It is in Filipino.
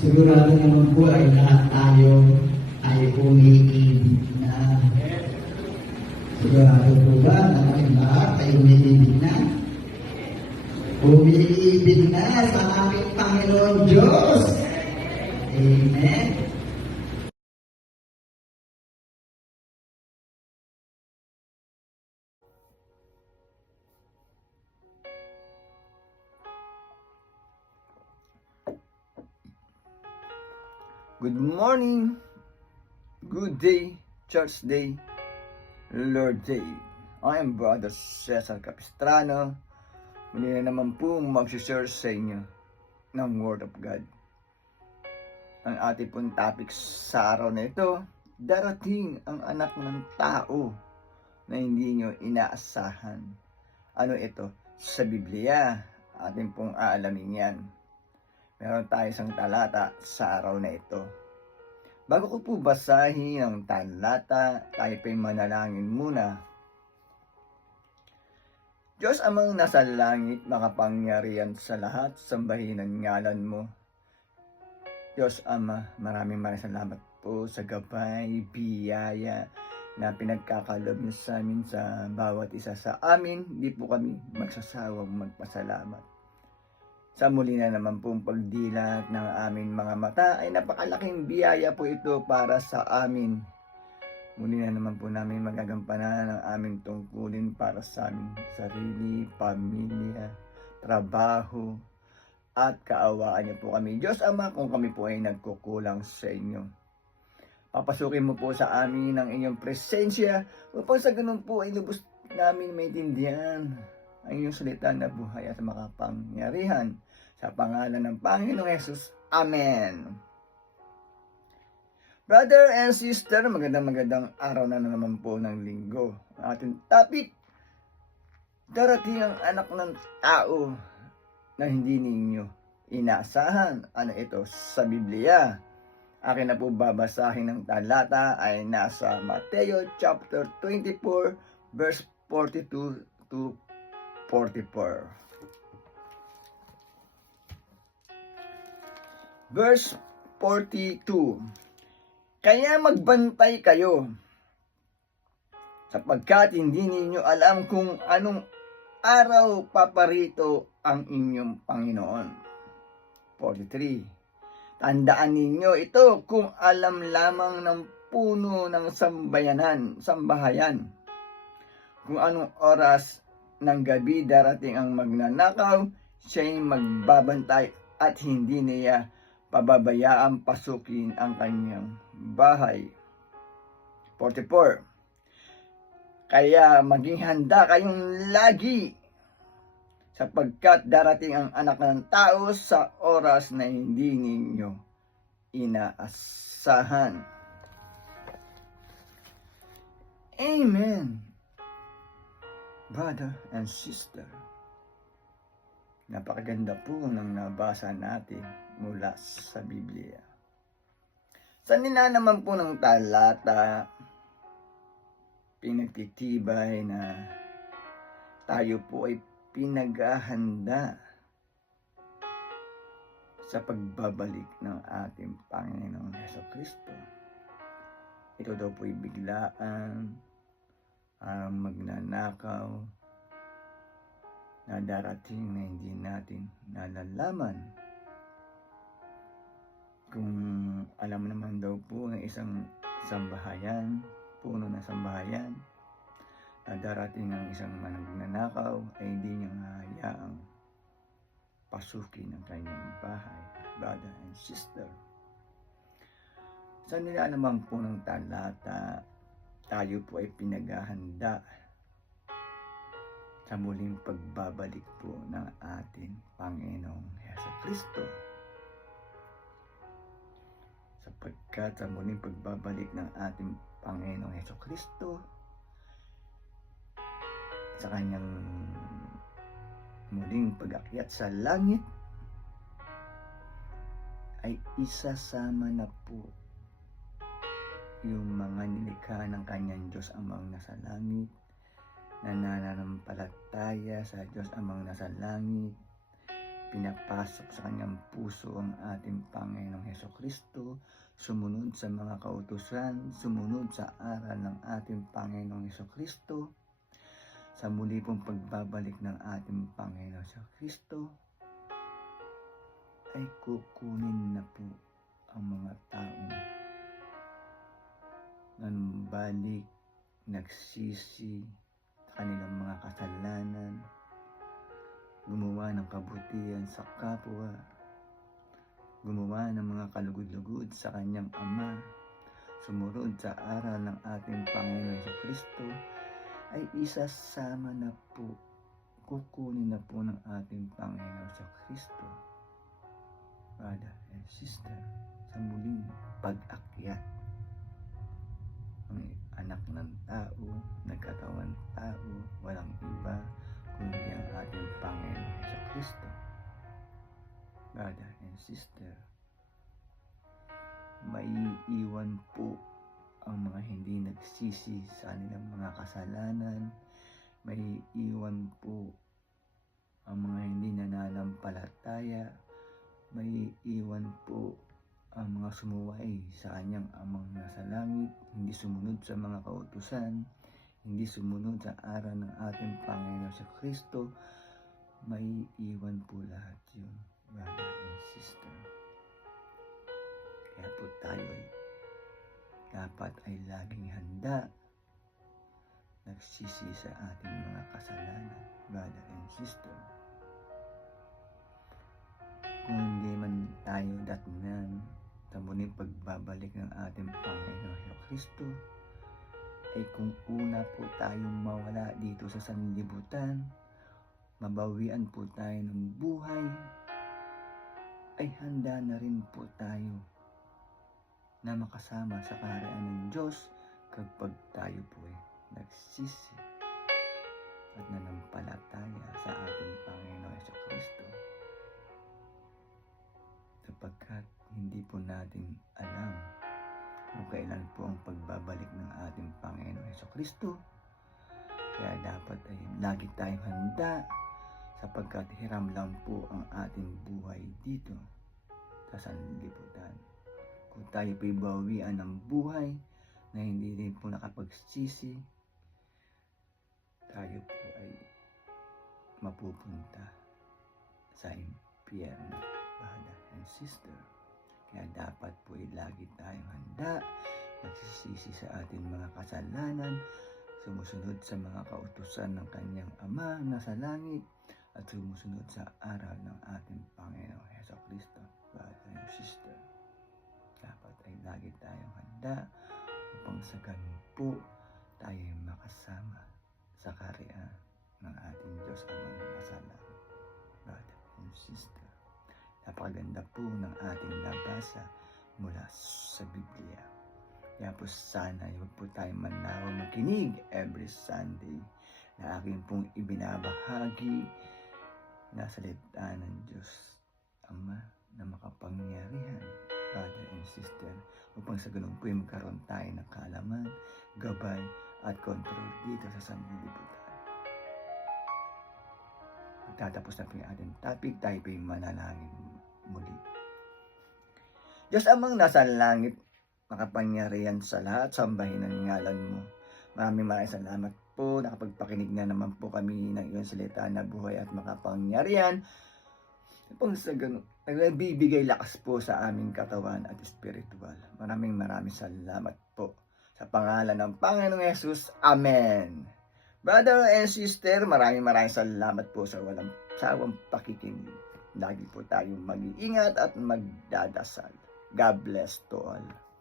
Sigurado naman po ay lahat tayo ay umiibig na. Sigurado po ba na kaming lahat ay umiibig na? Umiibig na sa aming Panginoon Diyos. Amen. Good morning, good day, church day, Lord day. I am Brother Cesar Capistrano. Muli na naman po mag-share sa inyo ng Word of God. Ang ating pong topic sa araw na ito, darating ang anak ng tao na hindi nyo inaasahan. Ano ito? Sa Biblia, ating pong aalamin yan. Meron tayo isang talata sa araw na ito. Bago ko po basahin ang talata, tayo po'y manalangin muna. Diyos amang nasa langit, makapangyarihan sa lahat, sambahin ang ngalan mo. Diyos Ama, maraming salamat po sa gabay, biyaya na pinagkakalob niyo sa amin sa bawat isa sa amin. Hindi po kami magsasawang magpasalamat. Sa muli na naman pong pagdilat ng aming mga mata ay napakalaking biyaya po ito para sa amin. Muli na naman po namin magagampanan ang aming tungkulin para sa aming sarili, pamilya, trabaho, at kaawaan niyo po kami. Diyos Ama, kung kami po ay nagkukulang sa inyo, papasukin mo po sa amin ang inyong presensya upang sa ganun po ay lubos namin maintindihan ang inyong salita na buhay at makapangyarihan. Sa pangalan ng Panginoong Hesus. Amen. Brother and sister, magandang araw na naman po ng linggo. Ang ating topic, darating ang anak ng tao na hindi ninyo inaasahan. Ano ito? Sa Biblia. Akin na po babasahin ng talata ay nasa Mateo chapter 24 verse 42 to 44. Verse 42. Kaya magbantay kayo, sapagkat hindi ninyo alam kung anong araw paparito ang inyong Panginoon. 43. Tandaan ninyo ito kung alam lamang ng puno ng sambahayan, kung anong oras ng gabi darating ang magnanakaw, siya'y magbabantay at hindi niya pababayaan pasukin ang kanyang bahay. 44. Kaya maging handa kayong lagi, sapagkat darating ang anak ng tao sa oras na hindi ninyo inaasahan. Amen. Brother and sister, napakaganda po ng nabasa natin mula sa Biblia. Sa nila naman po ng talata, pinagtitibay na tayo po ay pinaghahanda sa pagbabalik ng ating Panginoong Hesukristo. Ito daw po ay biglaan, magnanakaw, na darating na hindi natin nalalaman. Kung alam naman daw po ng isang sambahayan, puno ng sambahayan, na darating ang isang magnanakaw, ay hindi niya hayaang pasukin ang kanyang bahay, brother and sister. Sa nila naman po ng talata, tayo po ay pinaghahanda sa muling pagbabalik po ng ating Panginoong Hesukristo. Sapagkat sa muling pagbabalik ng ating Panginoong Hesukristo, sa kanyang muling pag-akyat sa langit, ay isasama na po yung mga nilikha ng kanyang Diyos Amang nasa langit, na nananampalataya sa Diyos Amang nasa langit, pinapasok sa kanyang puso ang ating Panginoong Hesukristo, sumunod sa mga kautusan, sumunod sa aral ng ating Panginoong Hesukristo, sa muli pong pagbabalik ng ating Panginoong Hesukristo, ay kukunin na po ang mga taong nanbalik, nagsisi sa kanilang mga kasalanan, gumawa ng kabutihan sa kapwa, gumawa ng mga kalugod-lugod sa kanyang Ama, sumunod sa aral ng ating Panginoon Hesukristo, ay isasama na po, kukunin na po ng ating Panginoon Hesukristo, brother and sister, sa muling pag-akyat. Ang anak ng tao, nagkatawan tao, walang iba kundi ang ating Panginoon Hesukristo. Brother and sister, maiiwan po ang mga hindi nagsisi sa kanilang mga kasalanan, maiiwan po ang mga hindi nananampalataya, maiiwan po ang mga sumuway sa kanyang Amang nasa langit, hindi sumunod sa mga kautusan, hindi sumunod sa aral ng ating Panginoon sa Kristo, may iwan po lahat yun, brother and sister. Kaya po tayo ay dapat ay laging handa, nagsisi sa ating mga kasalanan, brother and sister. Kung hindi man tayo datnan sa muling pagbabalik ng ating Panginoon Kristo, ay kung una po tayong mawala dito sa sanlibutan, mabawian po tayo ng buhay, ay handa na rin po tayo na makasama sa kaharian ng Diyos kapag tayo po ay nagsisi at nanampalataya sa ating Panginoon Kristo. Sapagkat hindi po natin alam kung kailan po ang pagbabalik ng ating Panginoon Kristo. Kaya dapat ay lagi tayong handa, sapagkat hiram lang po ang ating buhay dito sa sanlibutan. Kung tayo po'y bawian ng buhay na hindi rin po nakapagsisi, tayo po ay mapupunta sa impyerno, brother and sister. Kaya dapat po ay lagi tayong handa, nagsisisi sa ating mga kasalanan, sumusunod sa mga kautusan ng kanyang Ama na sa langit, at sumusunod sa aral ng ating Panginoong Hesukristo, brother and sister. Dapat ay lagi tayong handa upang sa ganun po tayo ay makasama sa kaharian ng ating Diyos Amang nasa langit, brother and sister. Napakaganda po ng ating nabasa mula sa Biblia. Kaya po sana huwag po tayong manawa makinig every Sunday na aking pong ibinabahagi na salita ng Diyos Ama na makapangyarihan, brother and sister, upang sa ganun po ay magkaroon tayo ng kaalaman, gabay at control dito sa sanlibutan. Magtatapos na po yung ating topic, tayo po yung manalangin muli. Diyos Amang nasa langit, makapangyarihan sa lahat, sambahin ang ngalan mo. Maraming salamat po, nakapagpakinig na naman po kami ng iyong salita na buhay at makapangyarihan. Upang sa ganun, nagbibigay lakas po sa aming katawan at spiritual. Maraming salamat po. Sa pangalan ng Panginoong Yesus, Amen. Brother and sister, maraming salamat po sa walang sawang pakikinig. Lagi po tayong mag-iingat at magdadasal. God bless to all.